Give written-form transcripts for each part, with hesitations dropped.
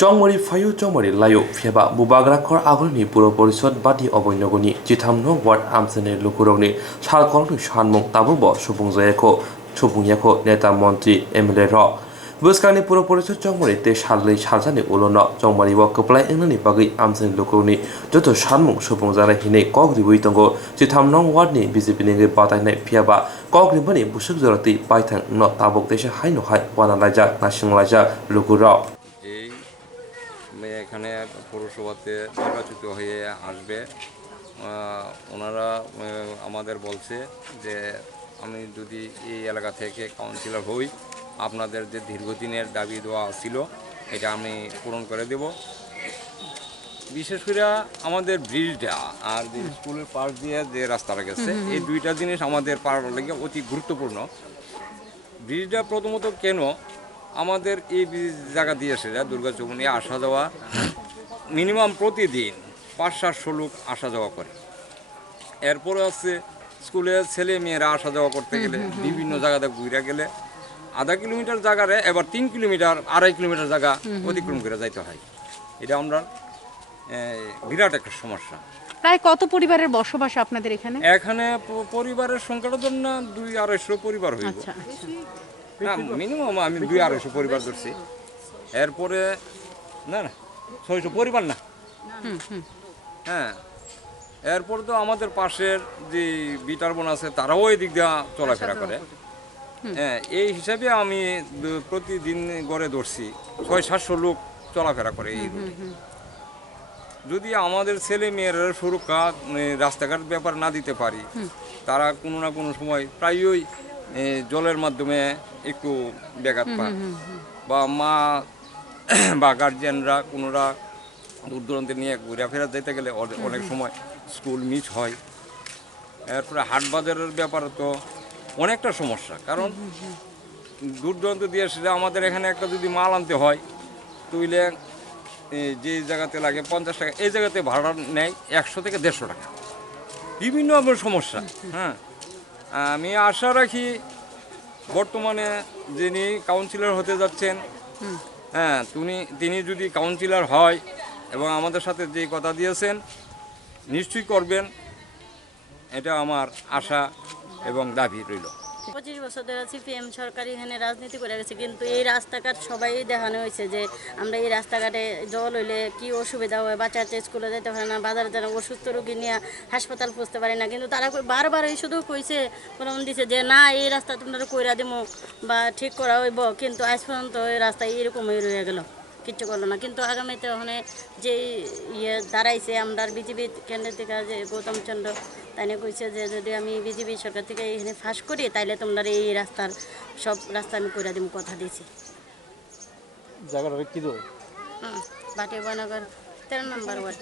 চংমরি ফায়ু চংমরি লায়ু ফেবা বুবাগ্রাখর আগলনি পুর পরিষদ বাদি অবৈনগনি জিথামনো ওয়ার্ড আমসেনে লুকুরংনি সালকরনি সানমুং তাবুব সুবুংয়াখো নেতা মন্ত্রী এমএলএ র বসকানি পুর পরিষদ চংমরি তে সালনি সালজানি উলন চংমরি ওয়া কপ্লাই এংনানি বাগৈ আমসেনে লুকুরংনি যত সানমুং সুবুংজারা হিনে কগ্রিবুই তঙ্গ জিথামনো ওয়ার্ডনি বিজেপি নিগে বাতাইনাय ফিয়াবা কগ্রিবনি বুসুক জরতি পাইথাং ন তাবুক দেশে হাইনো হাই ওয়ানা লাইজাক নাসিং লাইজাক লুকুর এখানে পৌরসভাতে নির্বাচিত হয়ে আসবে ওনারা আমাদের বলছে যে আমি যদি এই এলাকা থেকে কাউন্সিলর হই আপনাদের যে দীর্ঘদিনের দাবি দেওয়া ছিল এটা আমি পূরণ করে দেব। বিশেষ করে আমাদের ব্রিজটা আর যে স্কুলের পাশ দিয়ে যে রাস্তাটা গেছে এই দুইটা জিনিস আমাদের পাড়ার লেগে অতি গুরুত্বপূর্ণ। ব্রিজটা প্রথমত কেন আমাদের এই জায়গা দিয়ে সেটা দুর্গা চৌমুনি আসা যাওয়া মিনিমাম প্রতিদিন ৫-৭০০ লোক আসা যাওয়া করে। এরপরে আছে স্কুলের ছেলে মেয়েরা আসা যাওয়া করতে গেলে বিভিন্ন জায়গাতে ঘুরে গেলে আধা কিলোমিটার জায়গারে এবার ৩ কিলোমিটার ২.৫ কিলোমিটার জায়গা অতিক্রম করে যাইতে হয়। এটা আমরা বিরাট একটা সমস্যা। প্রায় কত পরিবারের বসবাস আপনাদের এখানে? এখানে পরিবারের সংখ্যাটা ধর না ২-২৫০ পরিবার হইব। না মিনিমাম আমি ২-২৫০ পরিবার ধরছি। এরপরে না ৬০০ পরিবার না। হ্যাঁ, এরপর তো আমাদের পাশের যে বিটার বোন আছে তারাও এই দিক দিয়ে চলাফেরা করে। হ্যাঁ, এই হিসাবে আমি প্রতিদিন গড়ে ধরছি ৬০০-৭০০ লোক চলাফেরা করে এই রুটে। যদি আমাদের ছেলে মেয়েরা সুরক্ষা রাস্তাঘাট ব্যাপার না দিতে পারি তারা কোনো না কোনো সময় প্রায়ই জলের মাধ্যমে একটু ব্যাঘাত পায় বা মা বা গার্জিয়ানরা কোনোরা দূর দূরান্তে নিয়ে ঘুরাফেরা যেতে গেলে অনেক সময় স্কুল মিস হয়। এরপরে হাট বাজারের ব্যাপারে তো অনেকটা সমস্যা, কারণ দূর দূরান্ত দিয়ে সেটা আমাদের এখানে একটা যদি মাল আনতে হয় তুইলে যে জায়গাতে লাগে ৫০ টাকা, এই জায়গাতে ভাড়া নেয় ১০০ থেকে ১৫০ টাকা। বিভিন্ন সমস্যা। হ্যাঁ, আমি আশা রাখি বর্তমানে যিনি কাউন্সিলর হতে যাচ্ছেন, হ্যাঁ তিনি যদি কাউন্সিলর হয় এবং আমাদের সাথে যে কথা দিয়েছেন নিশ্চয়ই করবেন, এটা আমার আশা এবং দাবি রইল। ২৫ বছর ধরে সিপিএম সরকার এখানে রাজনীতি করে গেছে, কিন্তু এই রাস্তাঘাট সবাই দেখানো হয়েছে যে আমরা এই রাস্তাঘাটে জল হইলে কি অসুবিধা হয়, বাচ্চাটা স্কুলে যেতে পারে না, বাজারে যেন অসুস্থ রোগী নিয়ে হাসপাতাল পৌঁছতে পারে না, কিন্তু তারা বারবার এই শুধু কইছে প্রমাণ দিছে যে না এই রাস্তা তোমরা কইরা দেবো বা ঠিক করা হইব, কিন্তু আজ পর্যন্ত এই রাস্তা এরকমই রয়ে গেল, কিচ্ছু করলো না। কিন্তু আগামীতে ওখানে যে দাঁড়াইছে আমরা বিজেপি কেন্দ্র থেকে যে গৌতম চন্দ্র তাই কইছে যে যদি আমি বিজেপি সরকার থেকে এখানে ফাঁস করি তাইলে তোমরা এই রাস্তার সব রাস্তা আমি করে দিব, কথা দিয়েছি। ভাটিয়ানগর 13 নম্বর ওয়ার্ড,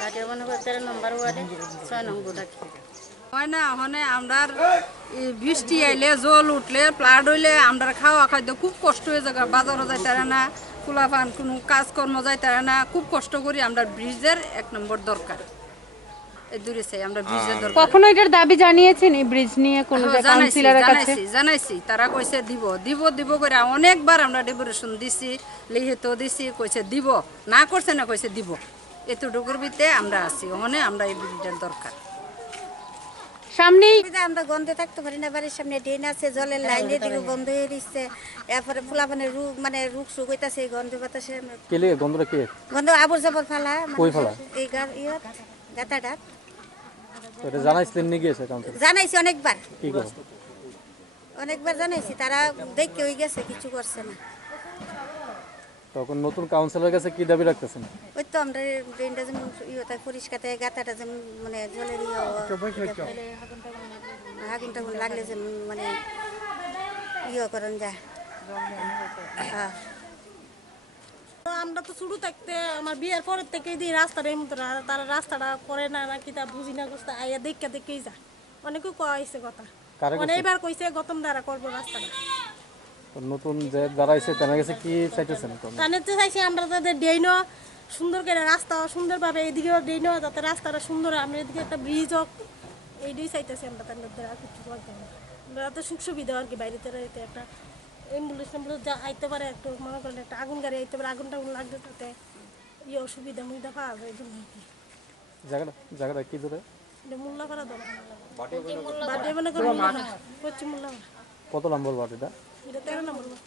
ভাটিয়ানগর 13 নম্বর ওয়ার্ডে ৬ নম্বর ডাকি হয় না। ওখানে আমরা বৃষ্টি আইলে জল উঠলে প্লাড হইলে আমরা খাওয়া খাদ্য খুব কষ্ট হয়ে যায়, বাজারও যাইতে না, কুলাপান কোনো কাজকর্ম যাইতে না, খুব কষ্ট করি। আমরা ব্রিজের ১ নম্বর দরকার, এই দূরে চাই আমরা ব্রিজের দরকার। কখনো এটার দাবি জানিয়েছেন এই ব্রিজ নিয়ে কোন কাউন্সিলরের কাছে? জানাইছি, তারা কইছে দিব দিব দিব করে অনেকবার আমরা ডেপুটেশন দিছি, লিখিত দিছি, কইছে দিব, না করছে না, কইছে দিব। এতটুকুর ভিতরে আমরা আছি, ওখানে আমরা এই ব্রিজের দরকার। সামনেই আমরা গন্ধে থাকতে পারি না, বাড়ির সামনে ড্রেন আছে, জলের লাইনের দিকে বন্ধ হয়ে দিচ্ছে, এরপরে ফুলাপানের রোগ সুখ হইতাছে এই গন্ধ বাতাসে। গন্ধ আবর জাবর ফেলা এই গাতাটা জানাইছি অনেকবার জানাইছি, তারা দেখে হয়ে গেছে, কিছু করছে না। তখন নতুন কাউন্সিলরের কাছে কি দাবি রাখতেছেন? ওই তো আমরা ড্রেনটা যেমন পরিষ্কার থাকে, গাতাটা যেমন মানে জলের আগুন টাগুন লাগলে যেমন মানে করেন যায়। আমরা তো শুরু থাকতে আমার বিয়ের পরের থেকে দিই রাস্তাটা এমন, তারা রাস্তাটা করে না নাকি তা বুঝি না, করতে আইয়া দেখেই যায়। অনেকেও কয়েছে কথা, অনেকবার কইছে গতম দ্বারা করবো রাস্তাটা। নতুন যে দাঁড়াইছে তার কাছে কি চাইতেছেন? তাদের চাইছি আমরা যাতে ড্রেনও সুন্দর করে, রাস্তা সুন্দরভাবে এদিকেও ড্রেনও যাতে রাস্তাটা সুন্দর, আমরা এদিকে একটা ব্রিজ হোক, এইটাই চাইতেছি আমরা। তাদের আর কিছু বলতে আমরা তো সুখ সুবিধা আর কি, বাইরে একটা অ্যাম্বুলেন্স যা আইতে পারে, একটু মনে করেন একটা আগুন গাড়ি আইতে পারে, আগুন টাগুন লাগবে তাতে অসুবিধা মুবিধা পাওয়া যায় এই জন্য আর কি। জায়গাটা কি ধরে? এটা মোল্লাপাড়া ধরে বাটে মনে করেন পশ্চিম মোল্লাপাড়া। কত নম্বর ওয়ার্ড এটা? এটা 13 নম্বর ওয়ার্ড।